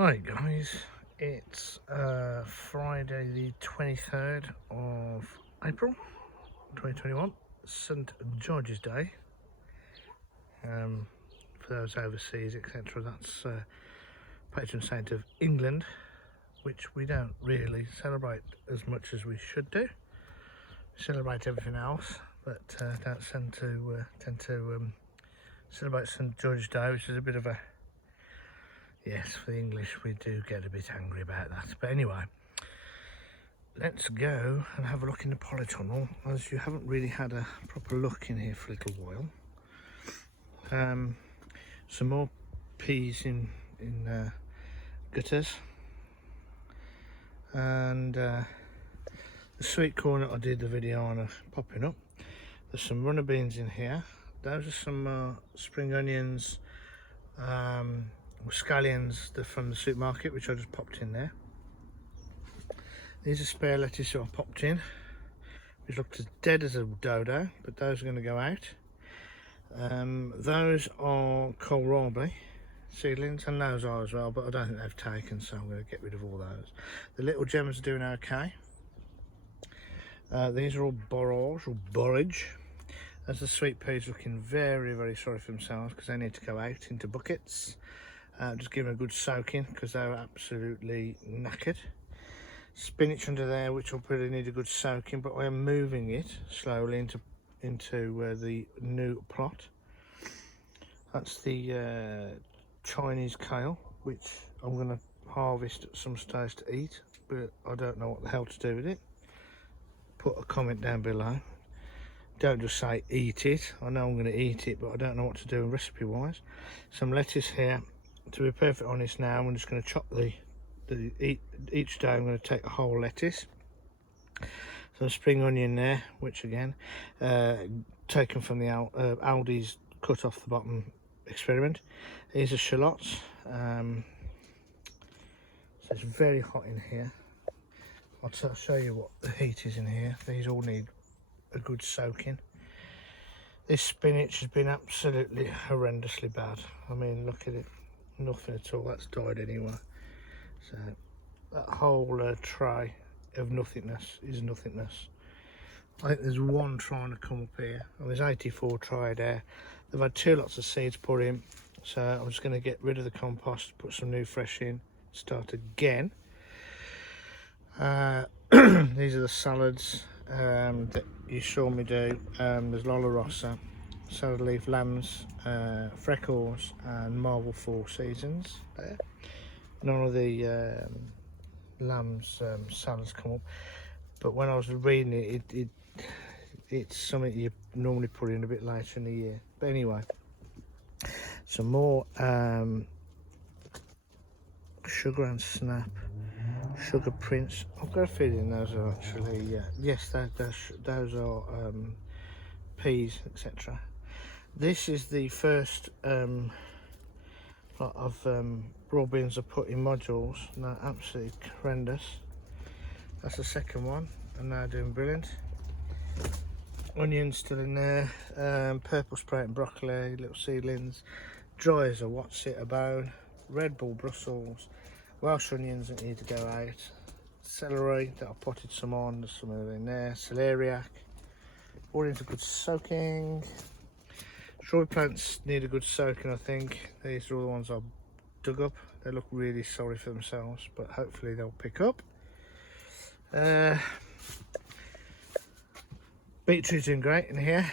Hi guys, it's Friday the 23rd of April 2021, St George's Day. For those overseas etc, that's patron saint of England, which we don't really celebrate as much as we should do. We celebrate everything else, but don't tend to celebrate St George's Day, which is a bit of a, yes, for the English we do get a bit angry about that. But anyway, let's go and have a look in the Polytunnel, as you haven't really had a proper look in here for a little while. Some more peas in gutters, and the sweet corn that I did the video on are popping up. There's some runner beans in here. Those are some spring onions, or scallions from the supermarket, which I just popped in there. These are spare lettuce that I popped in, which looked as dead as a dodo, but those are going to go out. Those are kohlrabi seedlings, and those are as well, but I don't think they've taken, so I'm going to get rid of all those. The little gems are doing okay. These are all borage or borage. As the sweet peas looking very, very sorry for themselves because they need to go out into buckets. Just give them a good soaking because they're absolutely knackered. Spinach under there, which will probably need a good soaking, but I am moving it slowly into the new plot. That's the Chinese kale, which I'm going to harvest at some stage to eat, but I don't know what the hell to do with it. Put a comment down below. Don't just say eat it. I know I'm going to eat it, but I don't know what to do recipe wise. Some lettuce here. To be perfectly honest now, I'm just going to chop each day I'm going to take a whole lettuce. Some spring onion there, which again taken from the Aldi's cut off the bottom experiment. These are shallots. So it's very hot in here. I'll show you what the heat is in here. These all need a good soaking. This spinach has been absolutely horrendously bad. I mean, look at it, nothing at all. That's died anyway. So that whole tray of nothingness is nothingness. I think there's one trying to come up here, and there's 84 tried there. They've had 2 lots of seeds put in, so I'm just going to get rid of the compost, put some new fresh in, start again. These are the salads that you saw me do. There's Lola Rossa, salad leaf lambs, freckles, and marble 4 seasons there. None of the lambs salads come up, but when I was reading it, it's something you normally put in a bit later in the year. But anyway, some more sugar and snap, sugar prince. I've got a feeling those are actually yes, those are peas, etc. This is the first lot of raw beans I put in modules. Now absolutely horrendous. That's the second one, and now doing brilliant. Onions still in there, purple sprouting broccoli, little seedlings, dry as a what's it about, Red Bull Brussels, Welsh onions that need to go out, celery that I potted some on, there's some in there, celeriac, all into good soaking. Strawberry plants need a good soaking, I think. These are all the ones I've dug up. They look really sorry for themselves, but hopefully they'll pick up. Beetroot's doing great in here.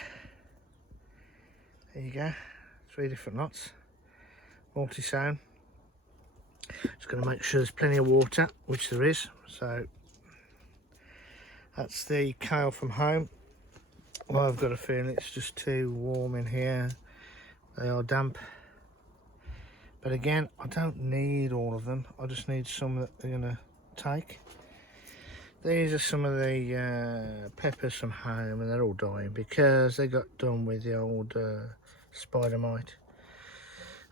There you go, 3 different lots, multi-sown. Just going to make sure there's plenty of water, which there is. So that's the kale from home. Well, I've got a feeling it's just too warm in here. They are damp. But again, I don't need all of them. I just need some that they're going to take. These are some of the peppers from home, and they're all dying because they got done with the old spider mite.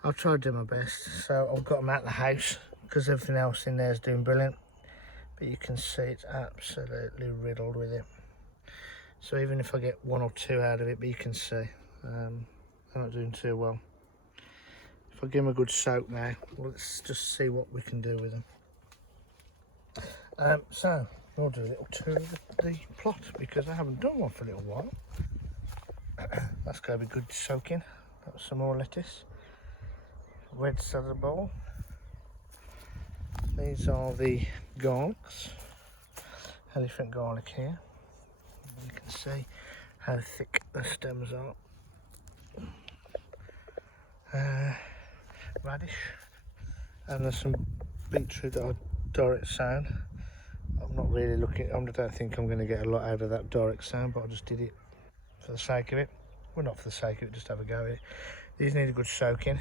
I've tried to do my best, so I've got them out of the house because everything else in there is doing brilliant. But you can see it's absolutely riddled with it. So even if I get 1 or 2 out of it, but you can see they're not doing too well. If I give them a good soak now, let's just see what we can do with them. So we'll do a little tour of the plot because I haven't done one for a little while. That's going to be good soaking. Got some more lettuce, red salad bowl. These are the garlics, elephant garlic here. You can see how thick the stems are. Radish, and there's some beetroot that are direct sown. I'm not really looking, I don't think I'm going to get a lot out of that direct sown, but I just did it for the sake of it. Well, not for the sake of it, just have a go at it. These need a good soaking.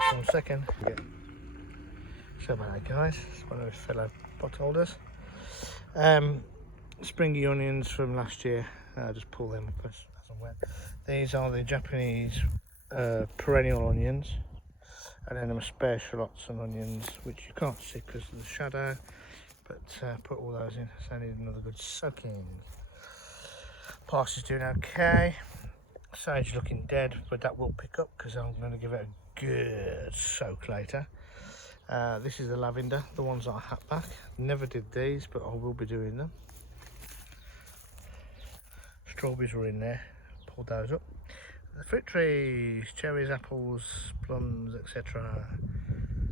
Just 1 second. So about that, guys. It's one of those fellow pot holders. Springy onions from last year. Just pull them up as and when. These are the Japanese perennial onions, and then them spare shallots and onions, which you can't see because of the shadow, but put all those in, so I need another good soaking. Parsley's doing okay. Sage looking dead, but that will pick up because I'm going to give it a good soak later. This is the lavender, the ones that I had back. Never did these, but I will be doing them. Strawberries were in there, pulled those up. The fruit trees, cherries, apples, plums, etc.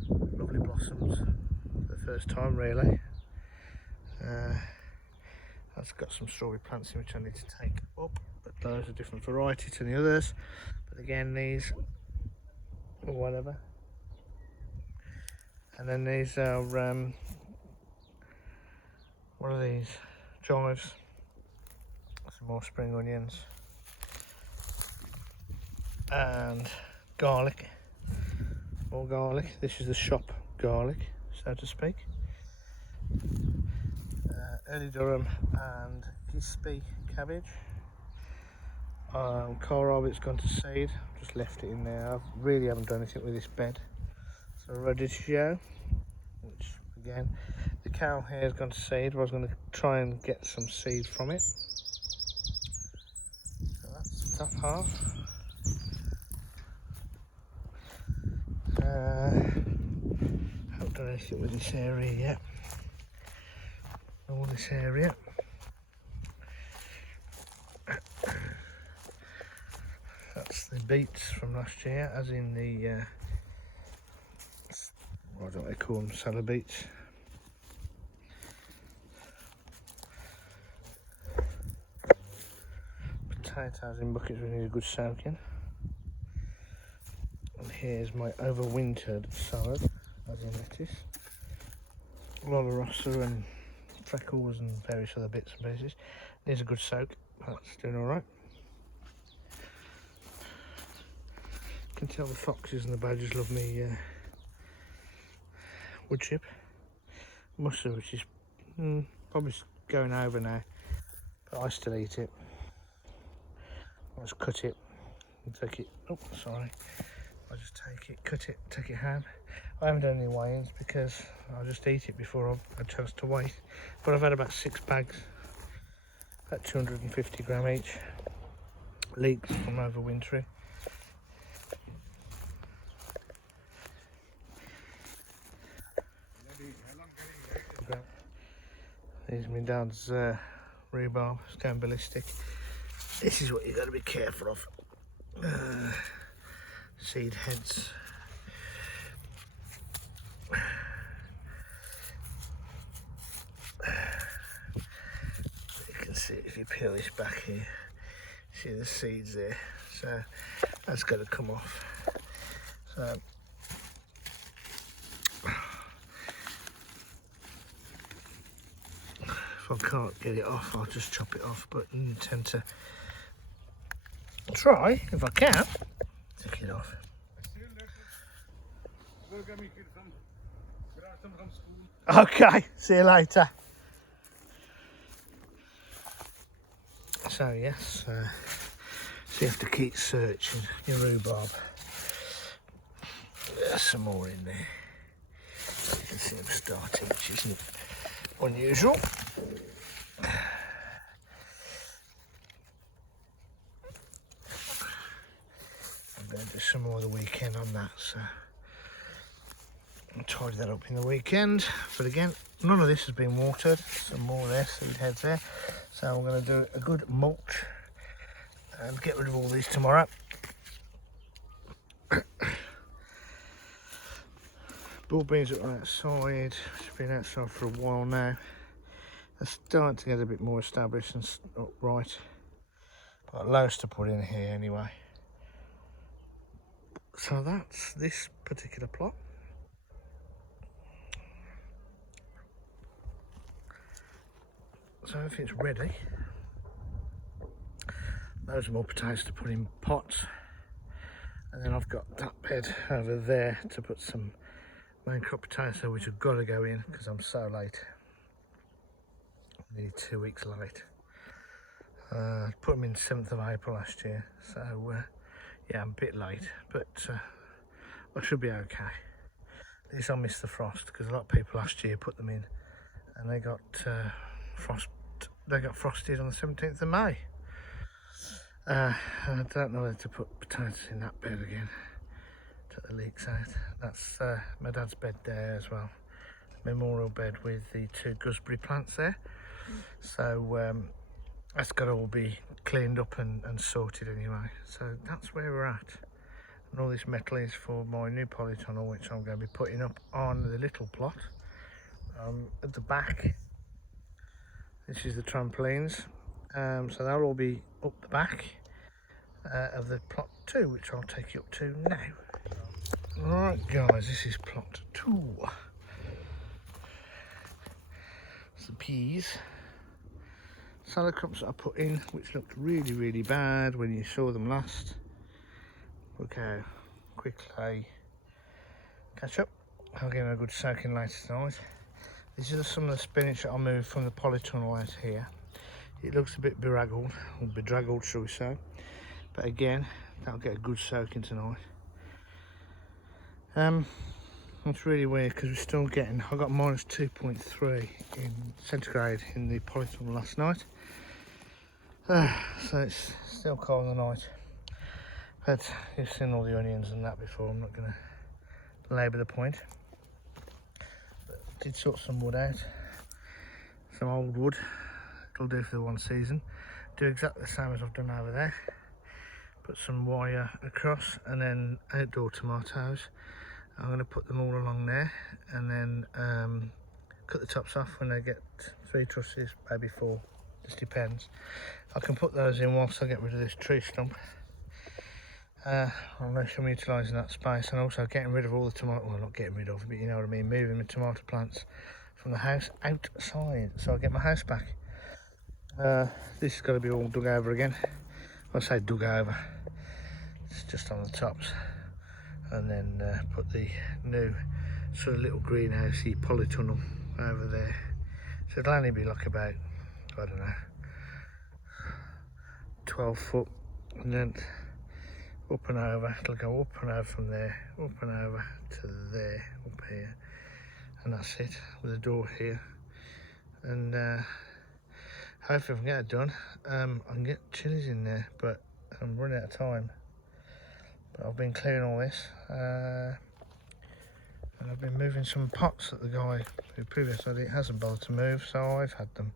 Lovely blossoms for the first time, really. That's got some strawberry plants in which I need to take up, but those are different variety to the others. But again, these, or whatever. And then these are, what are these? Chives. Some more spring onions. And garlic. More garlic. This is the shop garlic, so to speak. Early Durham and Gispy cabbage. Kohlrabi's gone to seed. Just left it in there. I really haven't done anything with this bed. So radicchio, which again, the Kale here has gone to seed. I was going to try and get some seed from it. So that's the top half. Haven't done anything with this area yet. All this area. That's the beets from last year, as in the what don't they call them, salad beets. Potatoes in buckets, we need a good soaking. And here's my overwintered salad, as in lettuce. Lola Rossa and freckles and various other bits and pieces. Needs a good soak. That's doing all right. You can tell the foxes and the badgers love me wood chip. Mustard, which is probably going over now, but I still eat it. I'll just cut it and take it. Oh, sorry. I'll just take it, cut it, take it home. I haven't done any weigh-ins because I'll just eat it before I've had a chance to weigh. But I've had about 6 bags, about 250 gram each, leeks from overwintering. There's my dad's rhubarb, it's going ballistic. This is what you've got to be careful of. Seed heads. You can see if you peel this back here, see the seeds there, so that's got to come off. So if I can't get it off, I'll just chop it off, but you tend to try, if I can, take it off. Okay, see you later. So yes, so you have to keep searching your rhubarb. There's some more in there. You can see them starting, which isn't unusual. going to do some more of the weekend on that, so I'll tidy that up in the weekend. But again, none of this has been watered. Some more there, seed heads there. So I'm going to do a good mulch and get rid of all these tomorrow. Bull beans are outside, which have been outside for a while now. They're starting to get a bit more established and upright. Got loads to put in here anyway. So that's this particular plot. So everything's ready. Loads more potatoes to put in pots. And then I've got that bed over there to put some main crop potato, which have got to go in because I'm so late. Nearly 2 weeks late. I put them in 7th of April last year, so yeah, I'm a bit late, but I should be okay. At least I missed the frost, because a lot of people last year put them in and they got frosted on the 17th of May. I don't know whether to put potatoes in that bed again. Took the leeks out. That's my dad's bed there as well. Memorial bed with the 2 gooseberry plants there. So that's got to all be cleaned up and sorted anyway. So that's where we're at. And all this metal is for my new polytunnel, which I'm going to be putting up on the little plot. At the back, this is the trampolines. So they'll all be up the back of the plot 2, which I'll take you up to now. Right guys, this is plot 2. It's the peas. Salad crops that I put in, which looked really bad when you saw them last. Look how quickly catch up. I'll give them a good soaking later tonight. These are some of the spinach that I moved from the polytunnel out here. It looks a bit bedraggled, or bedraggled shall we say, but again, that'll get a good soaking tonight. It's really weird because we're still getting, I got minus 2.3 in centigrade in the polytunnel last night. So it's still cold in the night. But you've seen all the onions and that before, I'm not going to labour the point. But I did sort some wood out, some old wood. It'll do for the one season. Do exactly the same as I've done over there. Put some wire across, and then outdoor tomatoes. I'm going to put them all along there, and then cut the tops off when they get 3 trusses, maybe 4, just depends. I can put those in whilst I get rid of this tree stump. Unless I'm utilising that space, and also getting rid of all the tomato, well, not getting rid of, but you know what I mean, moving the tomato plants from the house outside, so I get my house back. This has got to be all dug over again. I say dug over, it's just on the tops, and then put the new sort of little greenhousey polytunnel over there. So it'll only be like about, I don't know, 12 foot length, up and over. It'll go up and over from there, up and over to there, up here, and that's it, with a door here. And hopefully if I can get it done, I can get chilies in there, but I'm running out of time. But I've been clearing all this, and I've been moving some pots that the guy who previously hasn't bothered to move, so I've had them.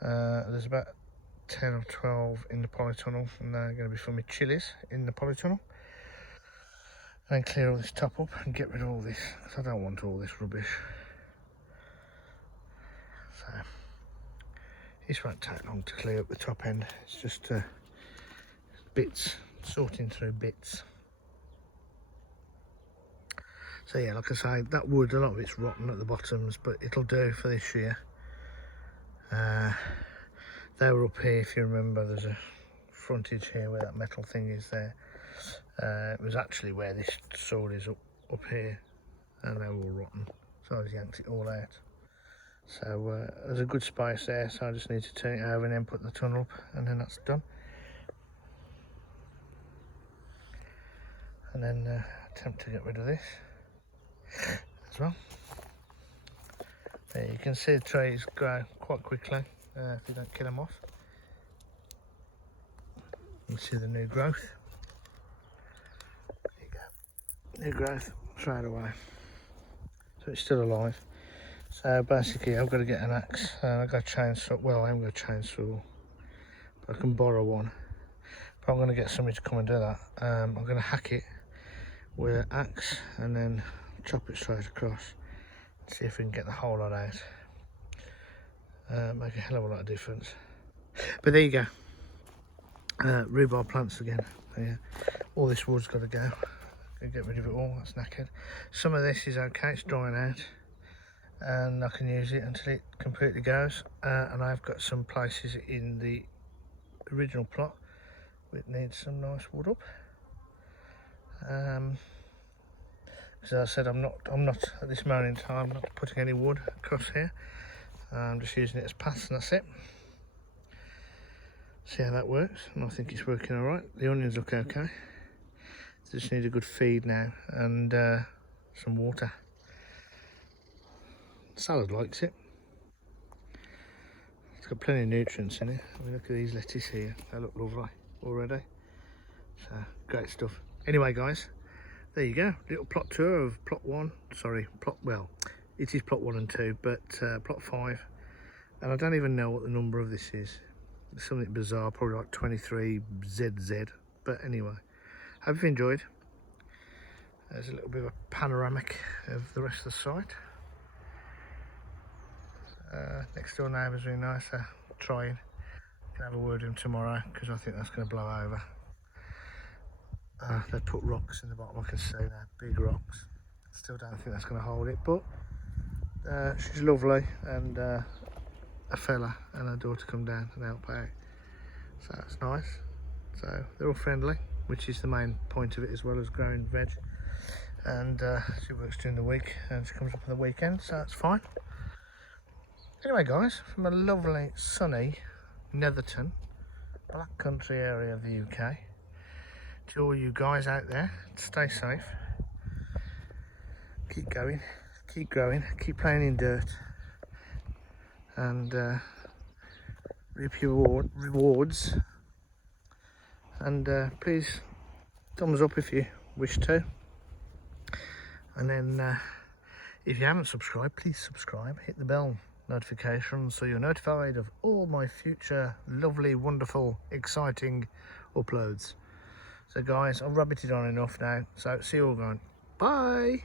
There's about 10 or 12 in the polytunnel, and they're going to be for my chilies in the polytunnel. And clear all this top up and get rid of all this, because I don't want all this rubbish. So this won't take long to clear up the top end. It's just bits, sorting through bits. So yeah, like I say, that wood, a lot of it's rotten at the bottoms, but it'll do for this year. They were up here, if you remember, there's a frontage here where that metal thing is there. It was actually where this sword is up here, and they were all rotten, so I just yanked it all out. So there's a good space there, so I just need to turn it over and then put the tunnel up, and then that's done. And then attempt to get rid of this as well. There you can see the trees grow quite quickly if you don't kill them off. You can see the new growth. new growth straight away. So it's still alive. So basically I've got to get an axe. I've got a chainsaw. Well, I haven't got a chainsaw, but I can borrow one. But I'm going to get somebody to come and do that. I'm going to hack it with an axe and then chop it straight across. See if we can get the whole lot out. Make a hell of a lot of difference. But there you go. Rhubarb plants again. Yeah. All this wood's got to go. Get rid of it all. That's knackered. Some of this is okay. It's drying out, and I can use it until it completely goes. And I've got some places in the original plot which needs some nice wood up. Because as I said, I'm not at this moment in time not putting any wood across here. I'm just using it as paths and that's it. See how that works, and I think it's working all right. The onions look okay. Just need a good feed now and some water. Salad likes it. It's got plenty of nutrients in it. I mean, look at these lettuce here. They look lovely already. So great stuff. Anyway, guys, there you go. Little plot tour of plot 1. Sorry, well, it is plot 1 and 2, but plot 5. And I don't even know what the number of this is. It's something bizarre, probably like 23ZZ. But anyway, hope you've enjoyed. There's a little bit of a panoramic of the rest of the site. Next door neighbour's really nice. Trying. Can have a word with him tomorrow because I think that's going to blow over. They put rocks in the bottom, I can see now, big rocks. Still don't think that's going to hold it, but she's lovely, and a fella and her daughter come down and help out. So that's nice. So they're all friendly, which is the main point of it, as well as growing veg. And she works during the week and she comes up on the weekend, so that's fine. Anyway, guys, from a lovely sunny Netherton, Black Country area of the UK, to all you guys out there, stay safe, keep going, keep growing, keep playing in dirt, and reap your rewards. And please thumbs up if you wish to. And then if you haven't subscribed, please subscribe, hit the bell notification so you're notified of all my future lovely, wonderful, exciting uploads. So guys, I've rabbited on enough now, so see you all going. Bye.